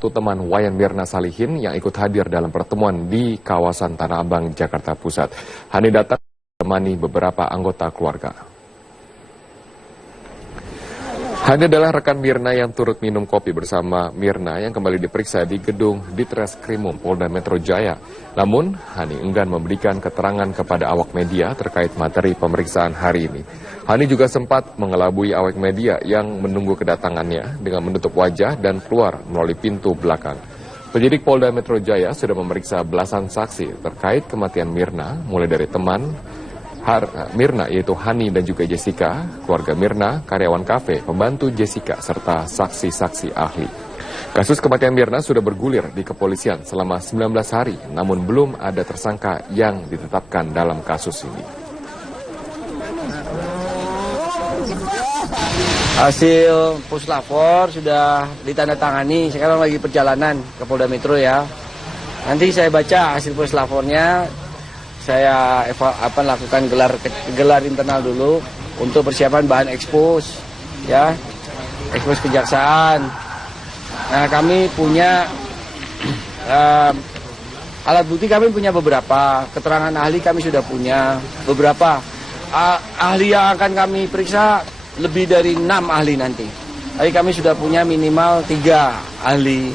Satu teman Wayan Mirna Salihin yang ikut hadir dalam pertemuan di kawasan Tanah Abang, Jakarta Pusat. Hani datang menemani beberapa anggota keluarga. Hani adalah rekan Mirna yang turut minum kopi bersama Mirna yang kembali diperiksa di gedung Ditreskrimum Polda Metro Jaya. Namun, Hani enggan memberikan keterangan kepada awak media terkait materi pemeriksaan hari ini. Hani juga sempat mengelabui awak media yang menunggu kedatangannya dengan menutup wajah dan keluar melalui pintu belakang. Penyidik Polda Metro Jaya sudah memeriksa belasan saksi terkait kematian Mirna, mulai dari teman Mirna yaitu Hani dan juga Jessica, keluarga Mirna, karyawan kafe, pembantu Jessica, serta saksi-saksi ahli. Kasus kematian Mirna sudah bergulir di kepolisian selama 19 hari, namun belum ada tersangka yang ditetapkan dalam kasus ini. Hasil puslapor sudah ditandatangani, sekarang lagi perjalanan ke Polda Metro ya. Nanti saya baca hasil puslapornya, saya lakukan gelar internal dulu untuk persiapan bahan ekspos, ya, ekspos kejaksaan. Nah, kami punya alat bukti, kami punya beberapa, keterangan ahli kami sudah punya beberapa. Ahli yang akan kami periksa lebih dari 6 ahli nanti. Tapi kami sudah punya minimal 3 ahli.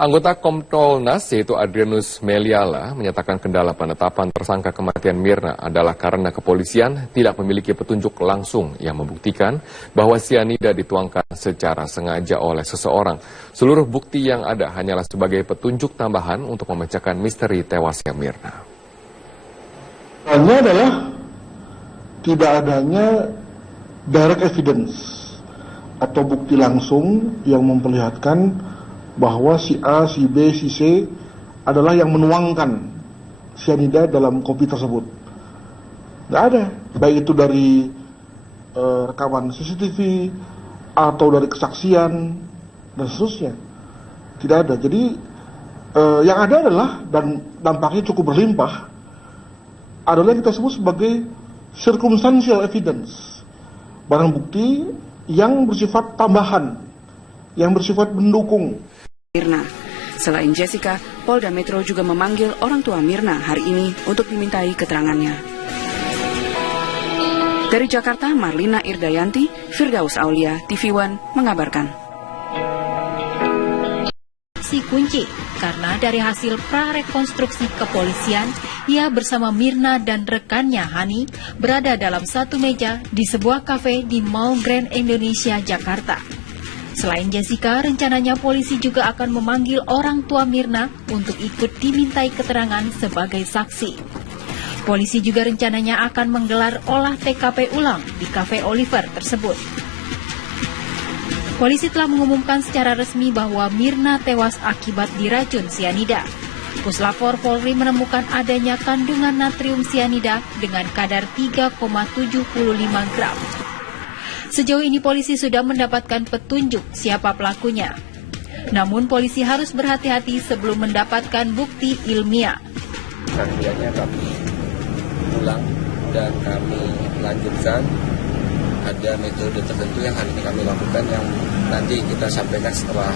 Anggota Kompolnas yaitu Adrianus Meliala menyatakan kendala penetapan tersangka kematian Mirna adalah karena kepolisian tidak memiliki petunjuk langsung yang membuktikan bahwa sianida dituangkan secara sengaja oleh seseorang. Seluruh bukti yang ada hanyalah sebagai petunjuk tambahan untuk memecahkan misteri tewasnya Mirna. Hanya adalah tidak adanya direct evidence atau bukti langsung yang memperlihatkan bahwa si A, si B, si C adalah yang menuangkan sianida dalam kopi tersebut. Nggak ada, baik itu dari rekaman CCTV atau dari kesaksian dan seterusnya. Tidak ada. Jadi yang ada adalah, dan dampaknya cukup berlimpah, adalah yang kita sebut sebagai circumstantial evidence, barang bukti yang bersifat tambahan, yang bersifat mendukung. Mirna. Selain Jessica, Polda Metro juga memanggil orang tua Mirna hari ini untuk dimintai keterangannya. Dari Jakarta, Marlina Irdayanti, Firdaus Aulia, TV One mengabarkan. Si kunci, karena dari hasil prarekonstruksi kepolisian, ia bersama Mirna dan rekannya Hani berada dalam satu meja di sebuah kafe di Mall Grand Indonesia, Jakarta. Selain Jessica, rencananya polisi juga akan memanggil orang tua Mirna untuk ikut dimintai keterangan sebagai saksi. Polisi juga rencananya akan menggelar olah TKP ulang di Cafe Oliver tersebut. Polisi telah mengumumkan secara resmi bahwa Mirna tewas akibat diracun sianida. Puslapor Polri menemukan adanya kandungan natrium sianida dengan kadar 3,75 gram. Sejauh ini polisi sudah mendapatkan petunjuk siapa pelakunya. Namun polisi harus berhati-hati sebelum mendapatkan bukti ilmiah. Kesaksiannya kami ulang dan kami lanjutkan. Ada metode tertentu yang hari ini kami lakukan yang nanti kita sampaikan setelah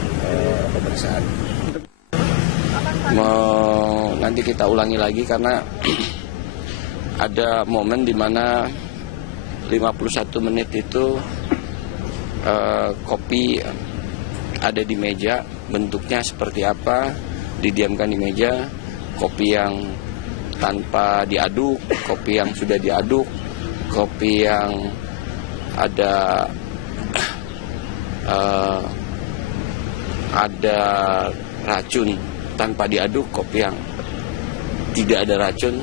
pemeriksaan. Nanti kita ulangi lagi karena ada momen di mana 51 menit itu kopi ada di meja, bentuknya seperti apa, didiamkan di meja, kopi yang tanpa diaduk, kopi yang sudah diaduk, kopi yang ada racun tanpa diaduk, kopi yang tidak ada racun,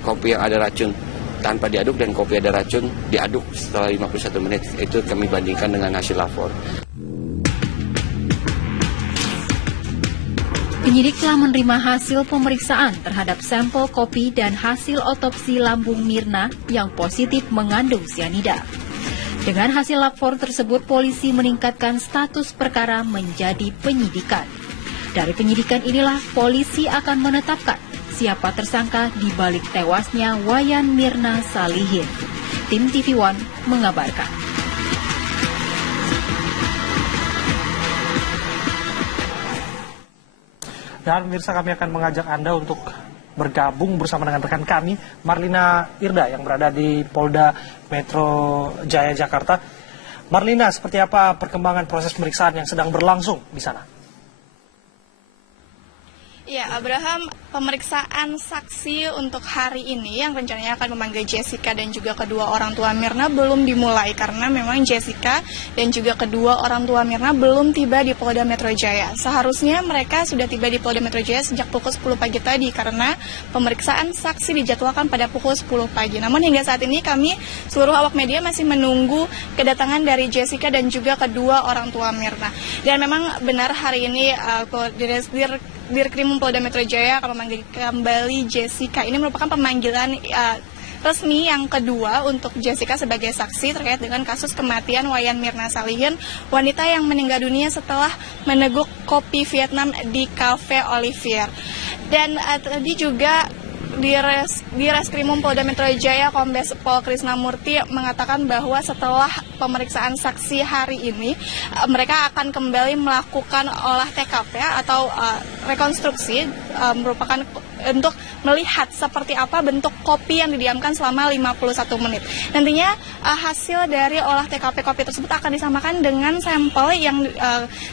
kopi yang ada racun tanpa diaduk dan kopi ada racun diaduk setelah 51 menit. Itu kami bandingkan dengan hasil lapor. Penyidik telah menerima hasil pemeriksaan terhadap sampel kopi dan hasil otopsi lambung Mirna yang positif mengandung sianida. Dengan hasil lapor tersebut, polisi meningkatkan status perkara menjadi penyidikan. Dari penyidikan inilah polisi akan menetapkan siapa tersangka di balik tewasnya Wayan Mirna Salihin. Tim TV One mengabarkan. Dan pemirsa, kami akan mengajak Anda untuk bergabung bersama dengan rekan kami, Marlina Irda, yang berada di Polda Metro Jaya, Jakarta. Marlina, seperti apa perkembangan proses pemeriksaan yang sedang berlangsung di sana? Ya, Abraham, pemeriksaan saksi untuk hari ini yang rencananya akan memanggil Jessica dan juga kedua orang tua Mirna belum dimulai karena memang Jessica dan juga kedua orang tua Mirna belum tiba di Polda Metro Jaya. Seharusnya mereka sudah tiba di Polda Metro Jaya sejak pukul 10 pagi tadi karena pemeriksaan saksi dijadwalkan pada pukul 10 pagi. Namun hingga saat ini kami seluruh awak media masih menunggu kedatangan dari Jessica dan juga kedua orang tua Mirna. Dan memang benar hari ini Dirkrim Polda Metro Jaya akan memanggil kembali Jessica. Ini merupakan pemanggilan resmi yang kedua untuk Jessica sebagai saksi terkait dengan kasus kematian Wayan Mirna Salihin, wanita yang meninggal dunia setelah meneguk kopi Vietnam di Cafe Olivier. Dan tadi juga di Reskrimum Polda Metro Jaya, Kombes Pol Krisnamurti mengatakan bahwa setelah pemeriksaan saksi hari ini, mereka akan kembali melakukan olah TKP atau rekonstruksi, merupakan untuk melihat seperti apa bentuk kopi yang didiamkan selama 51 menit. Nantinya hasil dari olah TKP kopi tersebut akan disamakan dengan sampel yang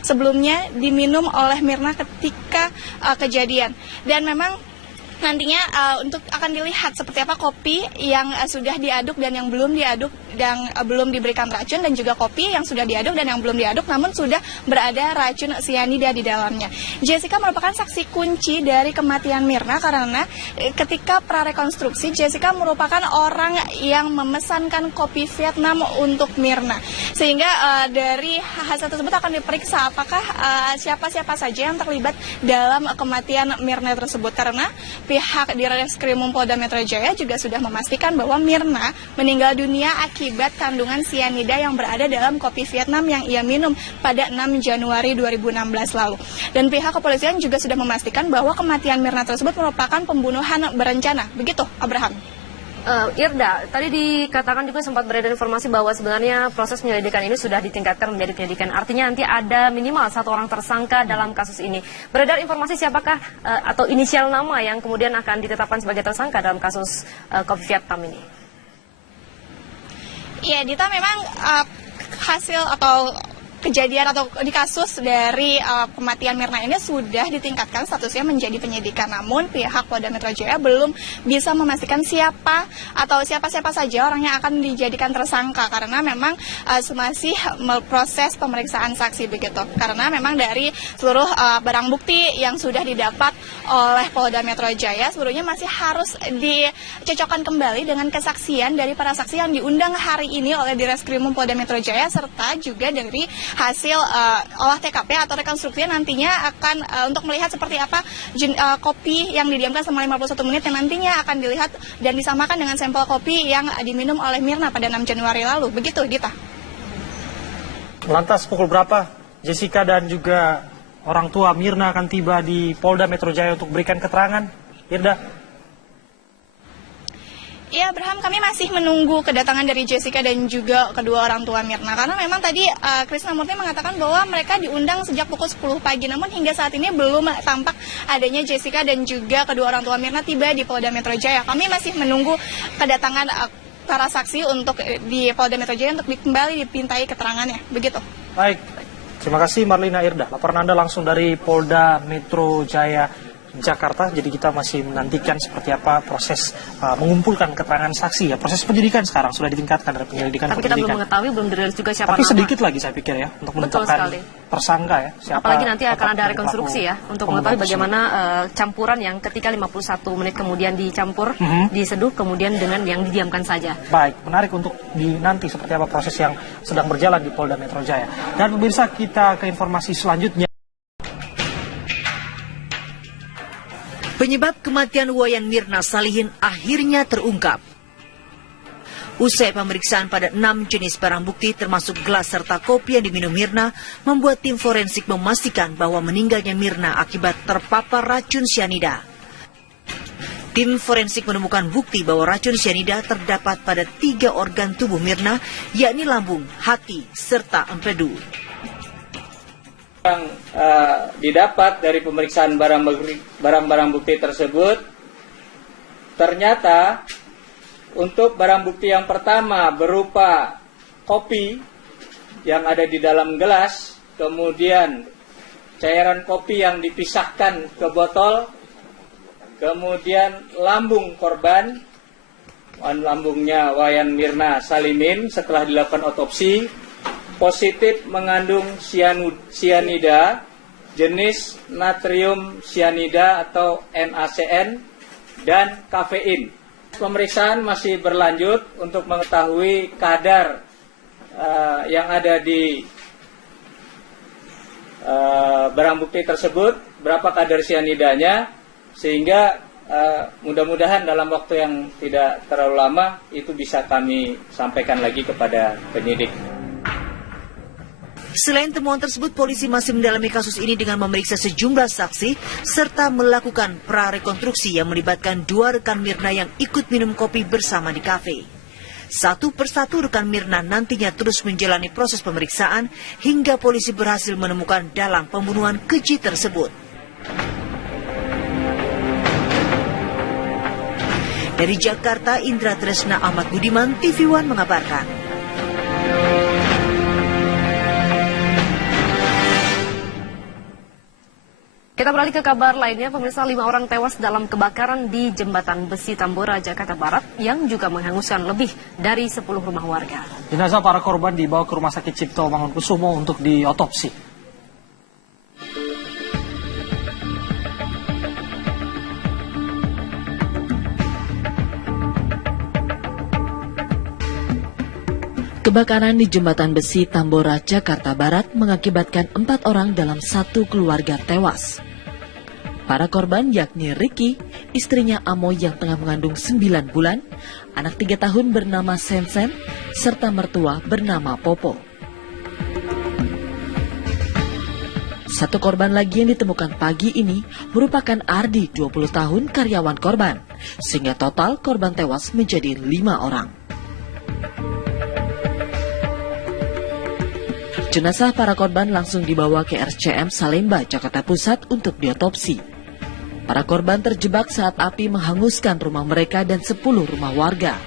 sebelumnya diminum oleh Mirna ketika kejadian. Dan memang nantinya untuk akan dilihat seperti apa kopi yang sudah diaduk dan yang belum diaduk dan belum diberikan racun, dan juga kopi yang sudah diaduk dan yang belum diaduk namun sudah berada racun sianida di dalamnya. Jessica merupakan saksi kunci dari kematian Mirna karena ketika prarekonstruksi Jessica merupakan orang yang memesankan kopi Vietnam untuk Mirna. Sehingga dari hasil tersebut akan diperiksa apakah siapa-siapa saja yang terlibat dalam kematian Mirna tersebut, karena pihak di Reskrimum Polda Metro Jaya juga sudah memastikan bahwa Mirna meninggal dunia akibat kandungan sianida yang berada dalam kopi Vietnam yang ia minum pada 6 Januari 2016 lalu. Dan pihak kepolisian juga sudah memastikan bahwa kematian Mirna tersebut merupakan pembunuhan berencana. Begitu, Abraham. Irda, tadi dikatakan juga sempat beredar informasi bahwa sebenarnya proses penyelidikan ini sudah ditingkatkan menjadi penyidikan. Artinya nanti ada minimal satu orang tersangka dalam kasus ini. Beredar informasi siapakah atau inisial nama yang kemudian akan ditetapkan sebagai tersangka dalam kasus kopi Vietnam ini? Iya, Dita, memang hasil atau kejadian atau di kasus dari kematian Mirna ini sudah ditingkatkan statusnya menjadi penyidikan. Namun pihak Polda Metro Jaya belum bisa memastikan siapa atau siapa-siapa saja orang yang akan dijadikan tersangka karena memang masih proses pemeriksaan saksi begitu. Karena memang dari seluruh barang bukti yang sudah didapat oleh Polda Metro Jaya seluruhnya masih harus dicocokkan kembali dengan kesaksian dari para saksi yang diundang hari ini oleh Direskrimum Polda Metro Jaya serta juga dari hasil olah TKP atau rekonstruksi nantinya akan untuk melihat seperti apa kopi yang didiamkan selama 51 menit yang nantinya akan dilihat dan disamakan dengan sampel kopi yang diminum oleh Mirna pada 6 Januari lalu. Begitu, Gita. Lantas pukul berapa Jessica dan juga orang tua Mirna akan tiba di Polda Metro Jaya untuk berikan keterangan? Irda? Ya, Abraham, kami masih menunggu kedatangan dari Jessica dan juga kedua orang tua Mirna. Karena memang tadi Krisnamurti mengatakan bahwa mereka diundang sejak pukul 10 pagi. Namun hingga saat ini belum tampak adanya Jessica dan juga kedua orang tua Mirna tiba di Polda Metro Jaya. Kami masih menunggu kedatangan para saksi untuk di Polda Metro Jaya untuk kembali dipintai keterangannya. Begitu. Baik, terima kasih Marlina Irda. Laporan Anda langsung dari Polda Metro Jaya, Jakarta. Jadi kita masih menantikan seperti apa proses mengumpulkan keterangan saksi ya. Proses penyidikan sekarang sudah ditingkatkan dari penyelidikan. Tapi kita belum mengetahui, belum dirilis juga siapa nama. Tapi sedikit lagi saya pikir ya untuk menetapkan tersangka ya. Siapa, apalagi nanti akan ada rekonstruksi ya untuk mengetahui bagaimana campuran yang ketika 51 menit kemudian dicampur, diseduh kemudian dengan yang didiamkan saja. Baik, menarik untuk nanti seperti apa proses yang sedang berjalan di Polda Metro Jaya. Dan pemirsa, kita ke informasi selanjutnya. Penyebab kematian Wayan Mirna Salihin akhirnya terungkap. Usai pemeriksaan pada 6 jenis barang bukti termasuk gelas serta kopi yang diminum Mirna, membuat tim forensik memastikan bahwa meninggalnya Mirna akibat terpapar racun sianida. Tim forensik menemukan bukti bahwa racun sianida terdapat pada 3 organ tubuh Mirna, yakni lambung, hati, serta empedu. Yang didapat dari pemeriksaan barang-barang bukti tersebut, ternyata untuk barang bukti yang pertama berupa kopi yang ada di dalam gelas, kemudian cairan kopi yang dipisahkan ke botol, kemudian lambung korban, lambungnya Wayan Mirna Salimin setelah dilakukan otopsi, positif mengandung sianida jenis natrium sianida atau NaCN dan kafein. Pemeriksaan masih berlanjut untuk mengetahui kadar yang ada di barang bukti tersebut, berapa kadar sianidanya, sehingga mudah-mudahan dalam waktu yang tidak terlalu lama itu bisa kami sampaikan lagi kepada penyidik. Selain temuan tersebut, polisi masih mendalami kasus ini dengan memeriksa sejumlah saksi serta melakukan prarekonstruksi yang melibatkan 2 rekan Mirna yang ikut minum kopi bersama di kafe. Satu persatu rekan Mirna nantinya terus menjalani proses pemeriksaan hingga polisi berhasil menemukan dalang pembunuhan keji tersebut. Dari Jakarta, Indra Tresna Ahmad Budiman, TV One mengabarkan. Kita beralih ke kabar lainnya, pemirsa, 5 orang tewas dalam kebakaran di Jembatan Besi Tambora, Jakarta Barat yang juga menghanguskan lebih dari 10 rumah warga. Jenazah para korban dibawa ke Rumah Sakit Cipto Mangunkusumo untuk diotopsi. Kebakaran di Jembatan Besi Tambora, Jakarta Barat mengakibatkan 4 orang dalam satu keluarga tewas. Para korban yakni Ricky, istrinya Amo yang tengah mengandung 9 bulan, anak 3 tahun bernama Sensen, serta mertua bernama Popo. Satu korban lagi yang ditemukan pagi ini merupakan Ardi, 20 tahun, karyawan korban, sehingga total korban tewas menjadi 5 orang. Jenazah para korban langsung dibawa ke RSCM Salemba, Jakarta Pusat untuk diotopsi. Para korban terjebak saat api menghanguskan rumah mereka dan 10 rumah warga.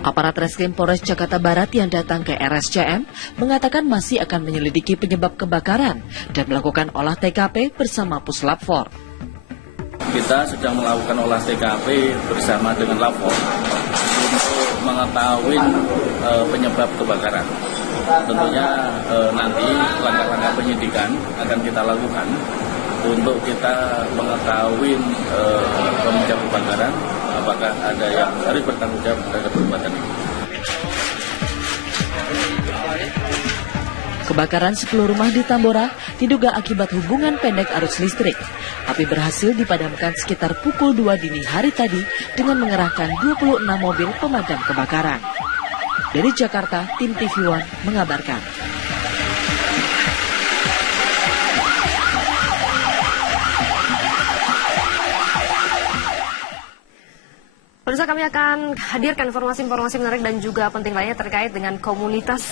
Aparat Reskrim Polres Jakarta Barat yang datang ke RSCM mengatakan masih akan menyelidiki penyebab kebakaran dan melakukan olah TKP bersama Puslap 4. Kita sedang melakukan olah TKP bersama dengan Lapor untuk mengetahui penyebab kebakaran. Tentunya nanti langkah-langkah penyidikan akan kita lakukan untuk kita mengetahui penyebab kebakaran, apakah ada yang harus bertanggung jawab terhadap perbuatan ini. Kebakaran 10 rumah di Tambora diduga akibat hubungan pendek arus listrik. Api berhasil dipadamkan sekitar pukul 2 dini hari tadi dengan mengerahkan 26 mobil pemadam kebakaran. Dari Jakarta, tim TV One mengabarkan. Pemirsa, kami akan hadirkan informasi-informasi menarik dan juga penting lainnya terkait dengan komunitas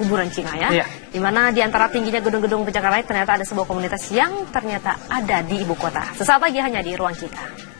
kuburan Cina ya. Iya. Di mana di antara tingginya gedung-gedung pencakar langit ternyata ada sebuah komunitas yang ternyata ada di ibu kota. Sesaat lagi hanya di Ruang Kita.